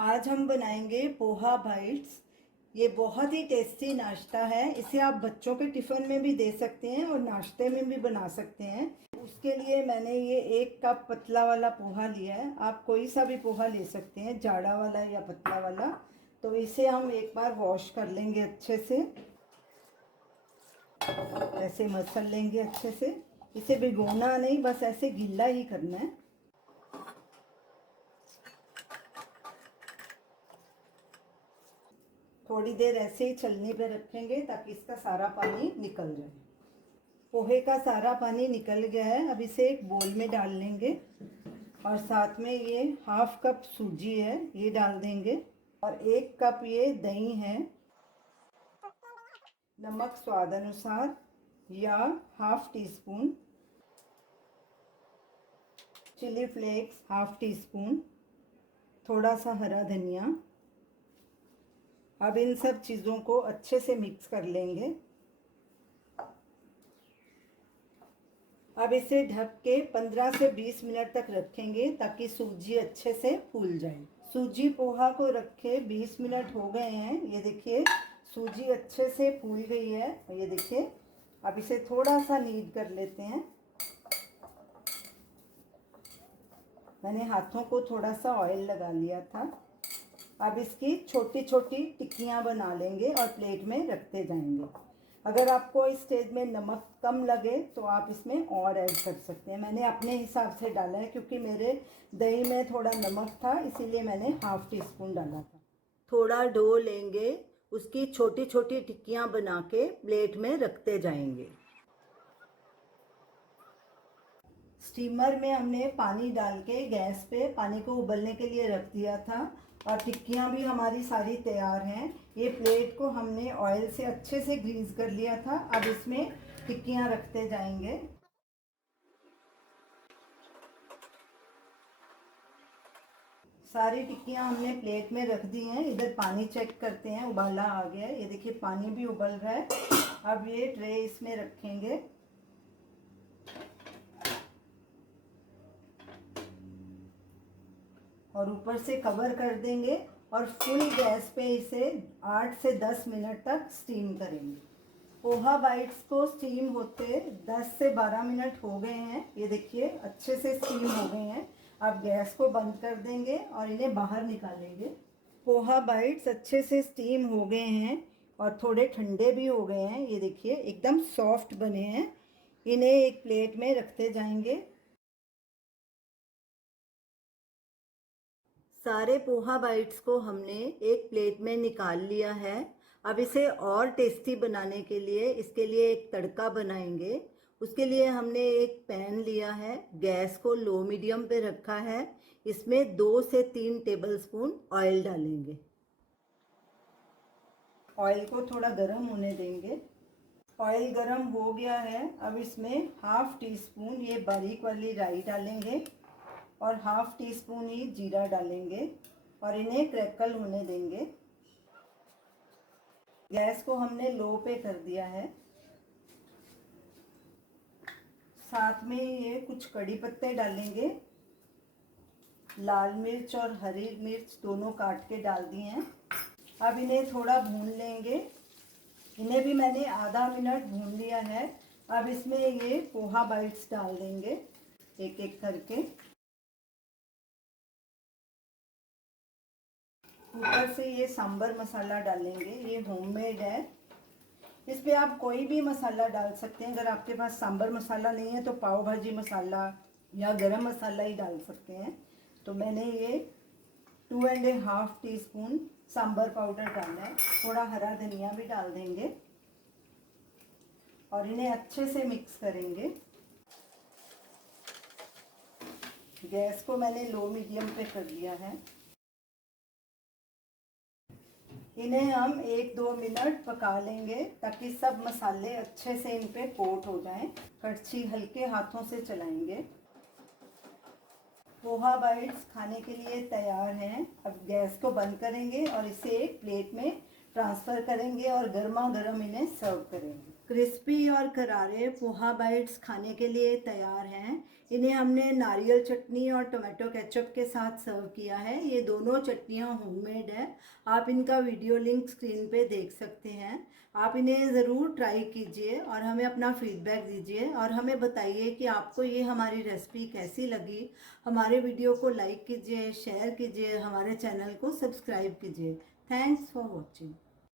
आज हम बनाएंगे पोहा बाइट्स। ये बहुत ही टेस्टी नाश्ता है। इसे आप बच्चों के टिफ़िन में भी दे सकते हैं और नाश्ते में भी बना सकते हैं। उसके लिए मैंने ये 1 कप पतला वाला पोहा लिया है। आप कोई सा भी पोहा ले सकते हैं, जाड़ा वाला या पतला वाला। तो इसे हम एक बार वॉश कर लेंगे अच्छे से, ऐसे मसल लेंगे अच्छे से। इसे भिगोना नहीं, बस ऐसे गीला ही करना है। थोड़ी देर ऐसे ही चलनी पे रखेंगे ताकि इसका सारा पानी निकल जाए। पोहे का सारा पानी निकल गया है। अब इसे एक बोल में डाल लेंगे और साथ में ये 1/2 कप सूजी है, ये डाल देंगे और 1 कप ये दही है। नमक स्वाद अनुसार या 1/2 टीस्पून, चिली फ्लेक्स 1/2 टीस्पून, थोड़ा सा हरा धनिया। अब इन सब चीज़ों को अच्छे से मिक्स कर लेंगे। अब इसे ढक के 15 से 20 मिनट तक रखेंगे ताकि सूजी अच्छे से फूल जाए। सूजी पोहा को रखे 20 मिनट हो गए हैं। ये देखिए सूजी अच्छे से फूल गई है। ये देखिए, अब इसे थोड़ा सा नीड कर लेते हैं। मैंने हाथों को थोड़ा सा ऑयल लगा लिया था। अब इसकी छोटी छोटी टिक्कियाँ बना लेंगे और प्लेट में रखते जाएंगे। अगर आपको इस स्टेज में नमक कम लगे तो आप इसमें और ऐड कर सकते हैं। मैंने अपने हिसाब से डाला है क्योंकि मेरे दही में थोड़ा नमक था, इसीलिए मैंने 1/2 टीस्पून डाला था। थोड़ा डो लेंगे, उसकी छोटी छोटी टिक्कियाँ बना के प्लेट में रखते जाएंगे। स्टीमर में हमने पानी डाल के गैस पे पानी को उबलने के लिए रख दिया था और टिक्कियाँ भी हमारी सारी तैयार हैं। ये प्लेट को हमने ऑयल से अच्छे से ग्रीस कर लिया था। अब इसमें टिक्कियाँ रखते जाएंगे। सारी टिक्कियाँ हमने प्लेट में रख दी हैं। इधर पानी चेक करते हैं, उबाला आ गया है। ये देखिए पानी भी उबल रहा है। अब ये ट्रे इसमें रखेंगे और ऊपर से कवर कर देंगे और फुल गैस पे इसे 8 से 10 मिनट तक स्टीम करेंगे। पोहा बाइट्स को स्टीम होते 10 से 12 मिनट हो गए हैं। ये देखिए अच्छे से स्टीम हो गए हैं। अब गैस को बंद कर देंगे और इन्हें बाहर निकालेंगे। पोहा बाइट्स अच्छे से स्टीम हो गए हैं और थोड़े ठंडे भी हो गए हैं। ये देखिए एकदम सॉफ्ट बने हैं। इन्हें एक प्लेट में रखते जाएंगे। सारे पोहा बाइट्स को हमने एक प्लेट में निकाल लिया है। अब इसे और टेस्टी बनाने के लिए इसके लिए एक तड़का बनाएंगे। उसके लिए हमने एक पैन लिया है, गैस को लो मीडियम पे रखा है। इसमें 2 से 3 टेबलस्पून ऑयल डालेंगे। ऑयल को थोड़ा गर्म होने देंगे। ऑयल गर्म हो गया है। अब इसमें 1/2 टीस्पून ये बारीक वाली राई डालेंगे और 1/2 टीस्पून ही जीरा डालेंगे और इन्हें क्रैकल होने देंगे। गैस को हमने लो पे कर दिया है। साथ में ये कुछ कड़ी पत्ते डालेंगे। लाल मिर्च और हरी मिर्च दोनों काट के डाल दिए हैं। अब इन्हें थोड़ा भून लेंगे। इन्हें भी मैंने आधा मिनट भून लिया है। अब इसमें ये पोहा बाइट्स डाल देंगे एक एक करके। ऊपर से ये सांभर मसाला डालेंगे, ये होममेड है। इस पे आप कोई भी मसाला डाल सकते हैं। अगर आपके पास सांभर मसाला नहीं है तो पाव भाजी मसाला या गरम मसाला ही डाल सकते हैं। तो मैंने ये 2.5 टीस्पून सांभर पाउडर डाला है। थोड़ा हरा धनिया भी डाल देंगे और इन्हें अच्छे से मिक्स करेंगे। गैस को मैंने लो मीडियम पे कर दिया है। इन्हें हम 1-2 मिनट पका लेंगे ताकि सब मसाले अच्छे से इन पे कोट हो जाएं। कड़छी हल्के हाथों से चलाएंगे। पोहा बाइट्स खाने के लिए तैयार हैं। अब गैस को बंद करेंगे और इसे एक प्लेट में ट्रांसफ़र करेंगे और गर्मा गर्म इन्हें सर्व करेंगे। क्रिस्पी और करारे पोहा बाइट्स खाने के लिए तैयार हैं। इन्हें हमने नारियल चटनी और टोमेटो केचप के साथ सर्व किया है। ये दोनों चटनियाँ होममेड है। आप इनका वीडियो लिंक स्क्रीन पे देख सकते हैं। आप इन्हें ज़रूर ट्राई कीजिए और हमें अपना फीडबैक दीजिए और हमें बताइए कि आपको ये हमारी रेसिपी कैसी लगी। हमारे वीडियो को लाइक कीजिए, शेयर कीजिए, हमारे चैनल को सब्सक्राइब कीजिए। Thanks for watching.